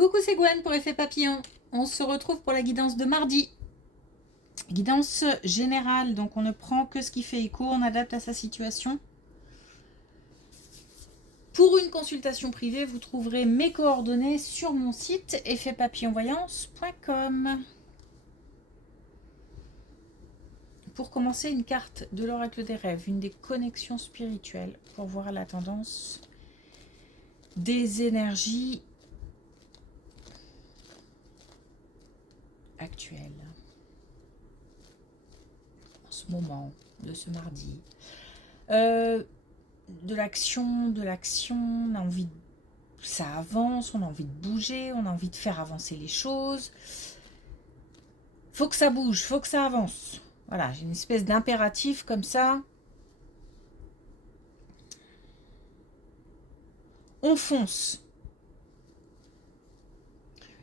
Coucou, c'est Gwen pour Effet Papillon. On se retrouve pour la guidance de mardi. Guidance générale, donc on ne prend que ce qui fait écho, on adapte à sa situation. Pour une consultation privée, vous trouverez mes coordonnées sur mon site effetpapillonvoyance.com. Pour commencer, une carte de l'oracle des rêves, une des connexions spirituelles, pour voir la tendance des énergies actuelles. En ce moment, de ce mardi. De l'action, on a envie, ça avance, on a envie de bouger, on a envie de faire avancer les choses. Faut que ça bouge, faut que ça avance. Voilà, j'ai une espèce d'impératif comme ça. On fonce.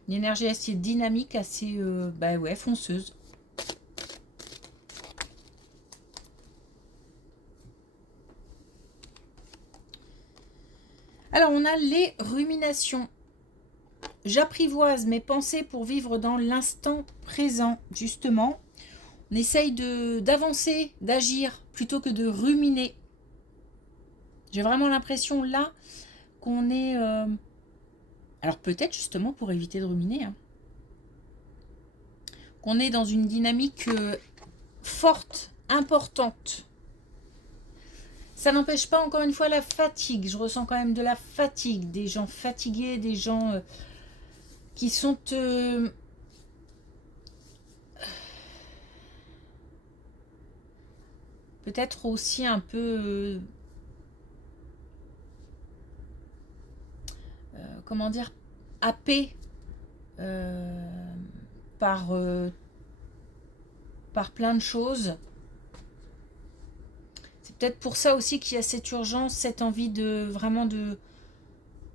Une énergie assez dynamique, assez fonceuse. Alors, on a les ruminations. J'apprivoise mes pensées pour vivre dans l'instant présent, justement. On essaye d'avancer, d'agir, plutôt que de ruminer. J'ai vraiment l'impression, là, qu'on est... Alors, peut-être, justement, pour éviter de ruminer, hein, qu'on est dans une dynamique forte, importante. Ça n'empêche pas, encore une fois, la fatigue. Je ressens quand même de la fatigue. Des gens fatigués, des gens qui sont... peut-être aussi un peu... comment dire, happés par plein de choses. C'est peut-être pour ça aussi qu'il y a cette urgence, cette envie de vraiment de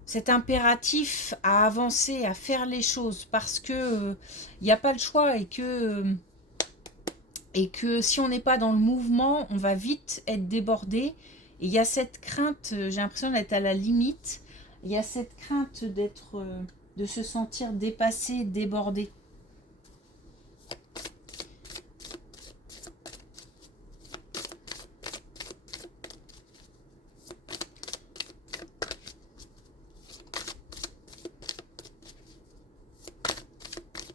cet impératif à avancer, à faire les choses, parce que il n'y a pas le choix et que si on n'est pas dans le mouvement, on va vite être débordé. Et il y a cette crainte, j'ai l'impression d'être à la limite. Il y a cette crainte d'être, de se sentir dépassé, débordé.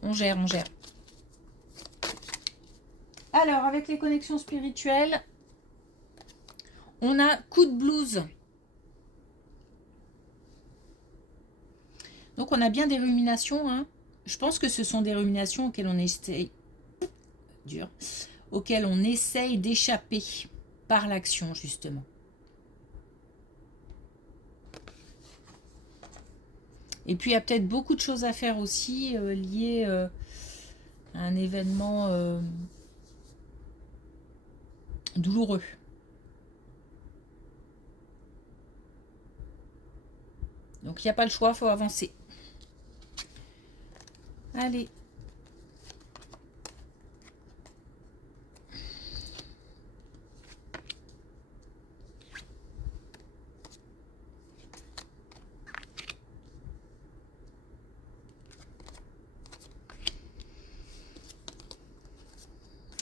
On gère, on gère. Alors, avec les connexions spirituelles, on a coup de blues. Donc, on a bien des ruminations. Hein. Je pense que ce sont des ruminations auxquelles on essaye, auxquelles on essaye d'échapper par l'action, justement. Et puis, il y a peut-être beaucoup de choses à faire aussi liées à un événement douloureux. Donc, il n'y a pas le choix, il faut avancer. Allez.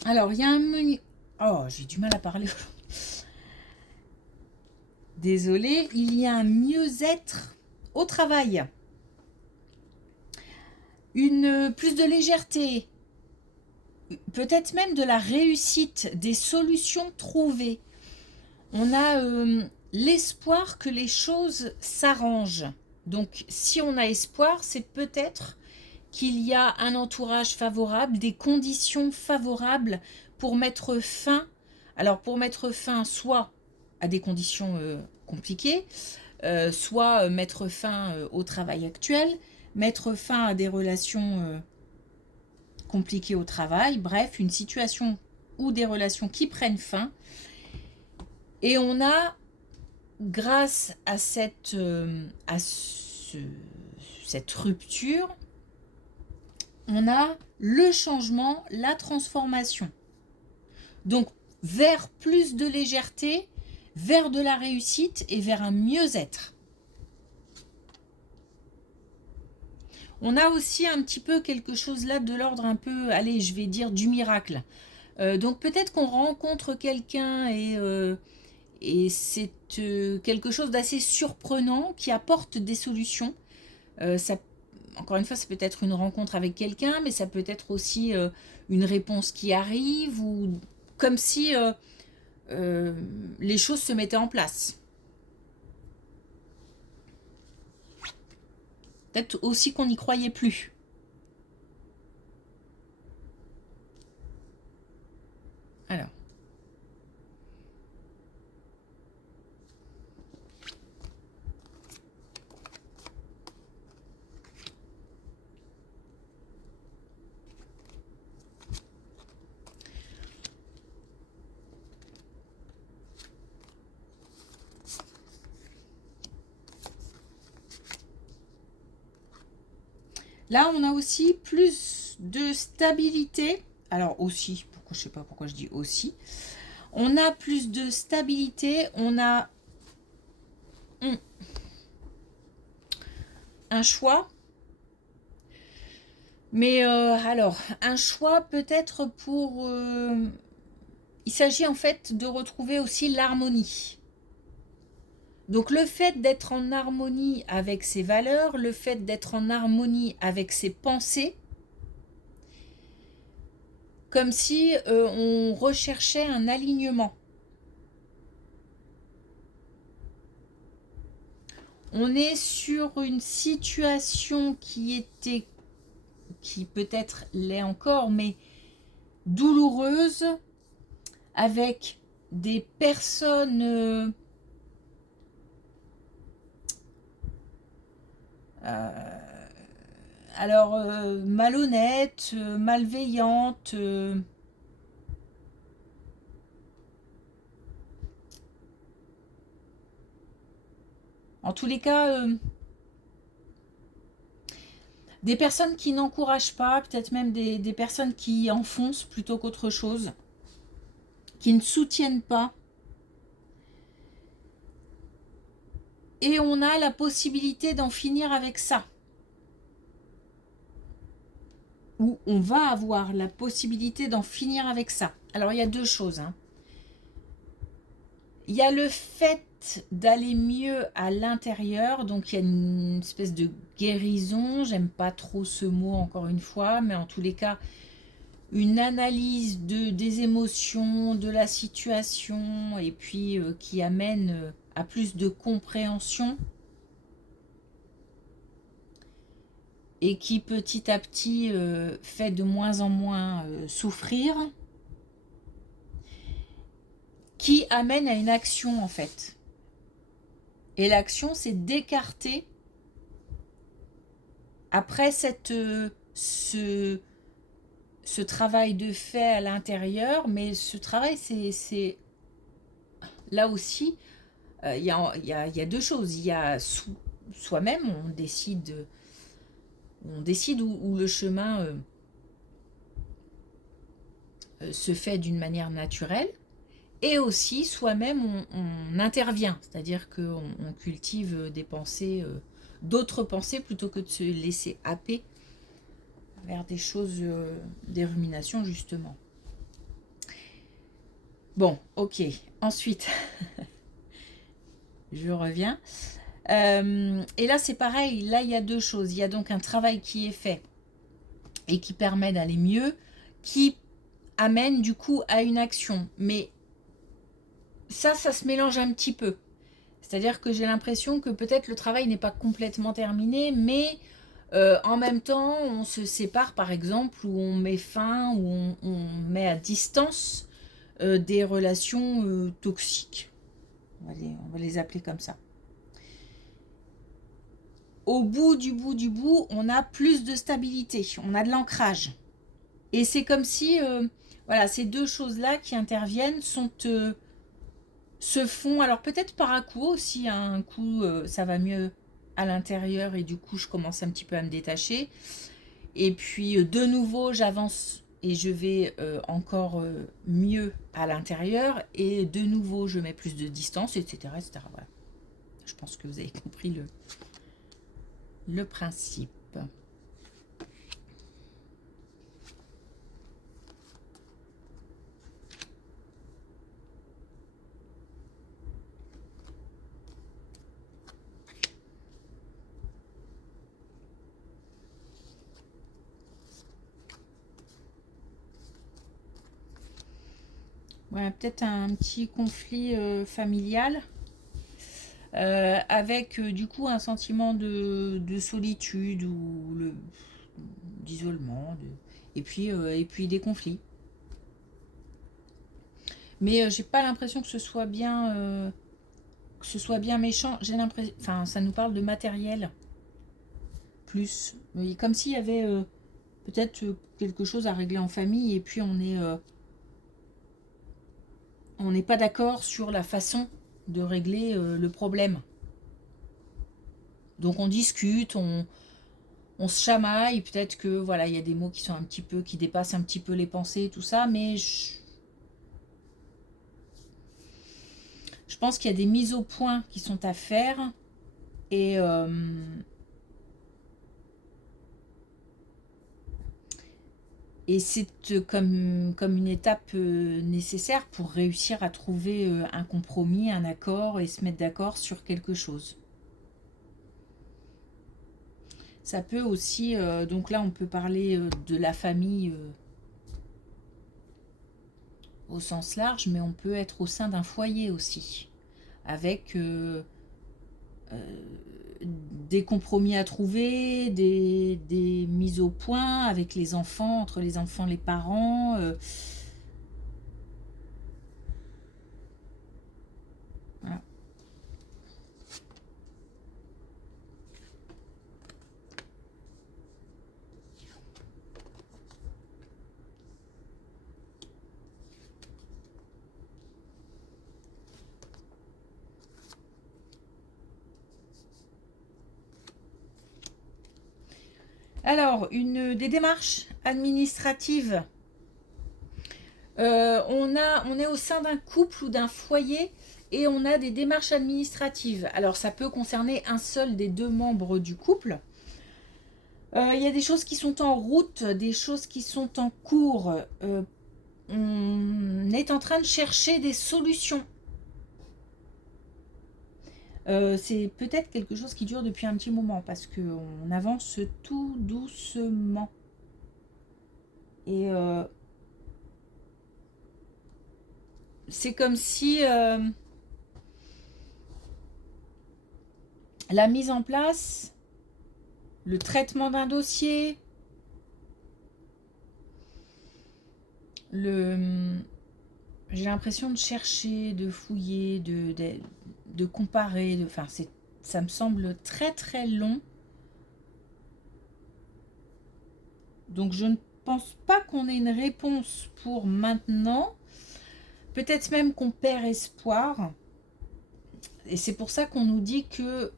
Alors, il y a un menu... Oh, j'ai du mal à parler. Désolée. Il y a un mieux-être au travail. Plus de légèreté. Peut-être même de la réussite, des solutions trouvées. On a l'espoir que les choses s'arrangent. Donc, si on a espoir, c'est peut-être qu'il y a un entourage favorable, des conditions favorables pour mettre fin. Alors, pour mettre fin soit à des conditions compliquées, soit mettre fin au travail actuel, mettre fin à des relations compliquées au travail, bref, une situation ou des relations qui prennent fin. Et on a, grâce à cette rupture, on a le changement, la transformation. Donc, vers plus de légèreté, vers de la réussite et vers un mieux-être. On a aussi un petit peu quelque chose là de l'ordre un peu, allez, je vais dire du miracle. Donc peut-être qu'on rencontre quelqu'un et c'est quelque chose d'assez surprenant qui apporte des solutions. Ça, encore une fois, ça peut être une rencontre avec quelqu'un, mais ça peut être aussi une réponse qui arrive ou comme si les choses se mettaient en place. Peut-être aussi qu'on n'y croyait plus. Alors, là, on a aussi plus de stabilité. Alors aussi, pourquoi, je sais pas pourquoi je dis aussi. On a plus de stabilité. On a un choix. Mais alors, un choix peut-être pour... il s'agit en fait de retrouver aussi l'harmonie. Donc le fait d'être en harmonie avec ses valeurs, le fait d'être en harmonie avec ses pensées, comme si on recherchait un alignement. On est sur une situation qui peut-être l'est encore, mais douloureuse, avec des personnes malhonnêtes, malveillantes. En tous les cas, des personnes qui n'encouragent pas, peut-être même des personnes qui enfoncent plutôt qu'autre chose, qui ne soutiennent pas. Et on a la possibilité d'en finir avec ça. Ou on va avoir la possibilité d'en finir avec ça. Alors il y a deux choses. Il y a le fait d'aller mieux à l'intérieur, donc il y a une espèce de guérison, j'aime pas trop ce mot encore une fois, mais en tous les cas, une analyse des émotions, de la situation, et puis qui amène à plus de compréhension, et qui petit à petit fait de moins en moins souffrir, qui amène à une action en fait. Et l'action, c'est d'écarter après ce travail de fait à l'intérieur, mais ce travail, c'est là aussi, il y a deux choses. Il y a soi-même, on décide où le chemin se fait d'une manière naturelle, et aussi soi-même, on intervient, c'est-à-dire qu'on cultive des pensées, d'autres pensées, plutôt que de se laisser happer vers des choses, des ruminations justement. Bon, ok. Ensuite, je reviens. Et là, c'est pareil. Là, il y a deux choses. Il y a donc un travail qui est fait et qui permet d'aller mieux, qui amène du coup à une action. Mais ça se mélange un petit peu. C'est-à-dire que j'ai l'impression que peut-être le travail n'est pas complètement terminé, mais en même temps, on se sépare par exemple, ou on met fin, ou on met à distance des relations toxiques. On va les appeler comme ça. Au bout du bout du bout, on a plus de stabilité, on a de l'ancrage. Et c'est comme si, voilà, ces deux choses-là qui interviennent se font, alors peut-être par un coup aussi, hein, un coup ça va mieux à l'intérieur et du coup je commence un petit peu à me détacher. Et puis de nouveau j'avance et je vais encore mieux à l'intérieur et de nouveau je mets plus de distance, etc. etc. Voilà. Je pense que vous avez compris le principe. Ouais, peut-être un petit conflit familial avec du coup un sentiment de solitude ou d'isolement et puis des conflits. Mais j'ai pas l'impression que ce soit bien méchant. J'ai l'impression, enfin, ça nous parle de matériel plus, mais comme s'il y avait peut-être quelque chose à régler en famille et puis on n'est pas d'accord sur la façon de régler le problème. Donc on discute, on se chamaille, peut-être que voilà, il y a des mots qui sont un petit peu, qui dépassent un petit peu les pensées, tout ça, mais je pense qu'il y a des mises au point qui sont à faire et et c'est comme une étape nécessaire pour réussir à trouver un compromis, un accord et se mettre d'accord sur quelque chose. Ça peut aussi, donc là on peut parler de la famille au sens large, mais on peut être au sein d'un foyer aussi, avec des compromis à trouver, des mises au point avec les enfants, entre les enfants, les parents. Voilà. Alors, des démarches administratives. On est au sein d'un couple ou d'un foyer et on a des démarches administratives. Alors, ça peut concerner un seul des deux membres du couple. Il y a des choses qui sont en route, des choses qui sont en cours. On est en train de chercher des solutions. C'est peut-être quelque chose qui dure depuis un petit moment parce qu'on avance tout doucement. Et c'est comme si la mise en place, le traitement d'un dossier, j'ai l'impression de chercher, de fouiller, de comparer, enfin, ça me semble très très long. Donc je ne pense pas qu'on ait une réponse pour maintenant. Peut-être même qu'on perd espoir. Et c'est pour ça qu'on nous dit que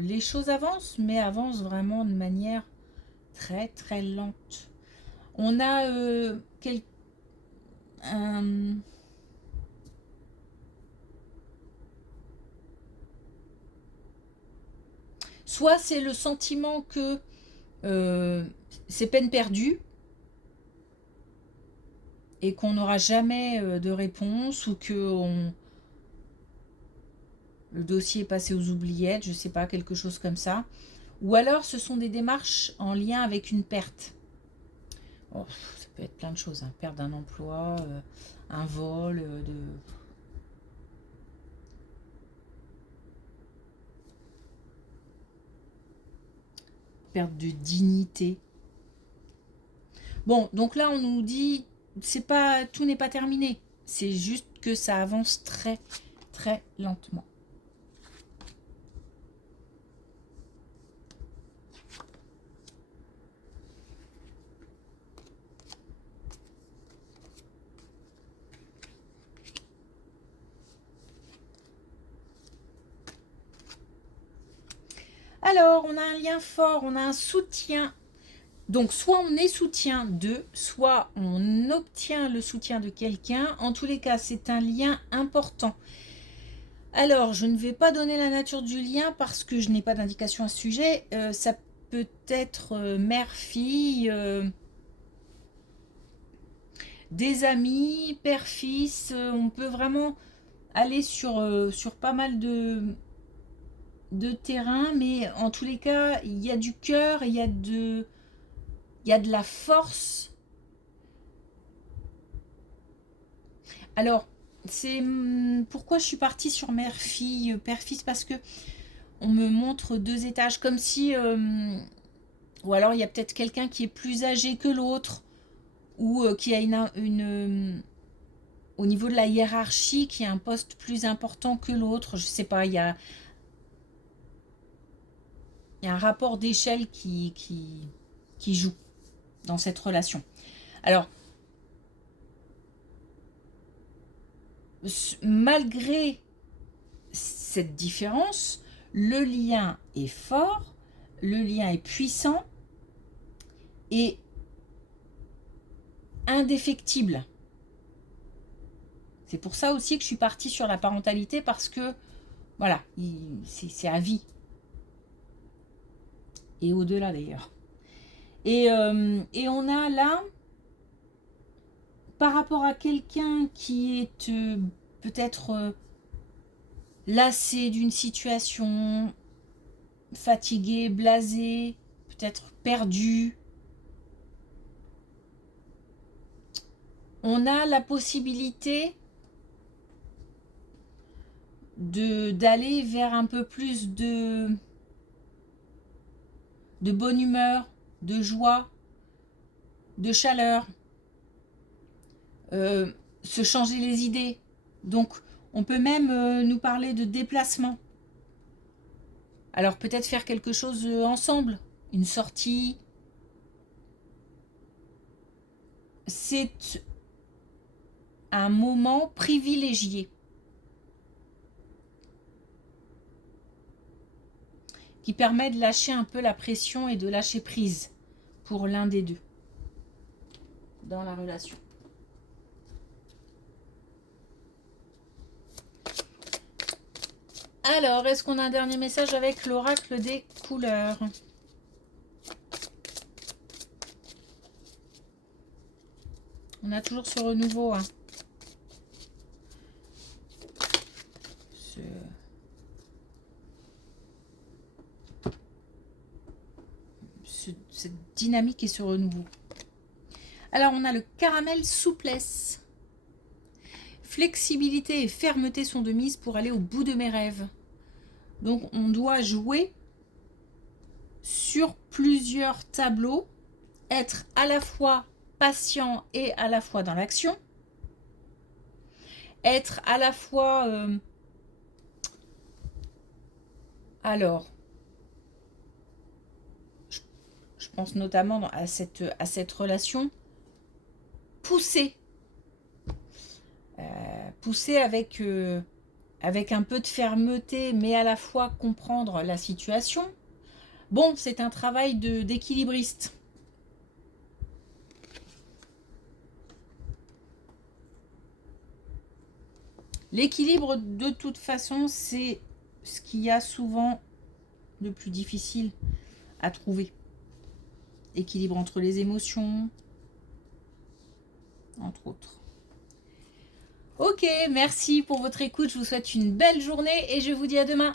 les choses avancent, mais avancent vraiment de manière très très lente. On a un, soit c'est le sentiment que c'est peine perdue et qu'on n'aura jamais de réponse ou que le dossier est passé aux oubliettes, je sais pas, quelque chose comme ça. Ou alors ce sont des démarches en lien avec une perte. Oh, ça peut être plein de choses, hein. Perte d'un emploi, un vol, perte de dignité. Bon, donc là on nous dit, tout n'est pas terminé. C'est juste que ça avance très très lentement. Alors, on a un lien fort, on a un soutien. Donc, soit on est soutien de, soit on obtient le soutien de quelqu'un. En tous les cas, c'est un lien important. Alors, je ne vais pas donner la nature du lien parce que je n'ai pas d'indication à ce sujet. Ça peut être mère-fille, des amis, père-fils. On peut vraiment aller sur pas mal de terrain, mais en tous les cas, il y a du cœur, il y a de la force. Alors, c'est pourquoi je suis partie sur mère-fille, père-fils, parce que on me montre 2 étages, comme si... ou alors il y a peut-être quelqu'un qui est plus âgé que l'autre, ou qui a au niveau de la hiérarchie, qui a un poste plus important que l'autre. Je sais pas, il y a un rapport d'échelle qui joue dans cette relation. Alors, malgré cette différence, le lien est fort, le lien est puissant et indéfectible. C'est pour ça aussi que je suis partie sur la parentalité, parce que, voilà, c'est à vie. Et au-delà d'ailleurs. Et on a là, par rapport à quelqu'un qui est peut-être lassé d'une situation, fatigué, blasé, peut-être perdu, on a la possibilité d'aller vers un peu plus de bonne humeur, de joie, de chaleur, se changer les idées. Donc, on peut même nous parler de déplacement. Alors, peut-être faire quelque chose ensemble, une sortie. C'est un moment privilégié qui permet de lâcher un peu la pression et de lâcher prise pour l'un des deux dans la relation. Alors, est-ce qu'on a un dernier message avec l'oracle des couleurs? On a toujours ce renouveau. Hein. Cette dynamique et ce renouveau. Alors, on a le caramel souplesse. Flexibilité et fermeté sont de mise pour aller au bout de mes rêves. Donc, on doit jouer sur plusieurs tableaux, être à la fois patient et à la fois dans l'action, être à la fois... alors, je pense notamment à cette relation, pousser avec un peu de fermeté, mais à la fois comprendre la situation. Bon, c'est un travail d'équilibriste. L'équilibre, de toute façon, c'est ce qu'il y a souvent de plus difficile à trouver. Équilibre entre les émotions, entre autres. Ok, merci pour votre écoute. Je vous souhaite une belle journée et je vous dis à demain.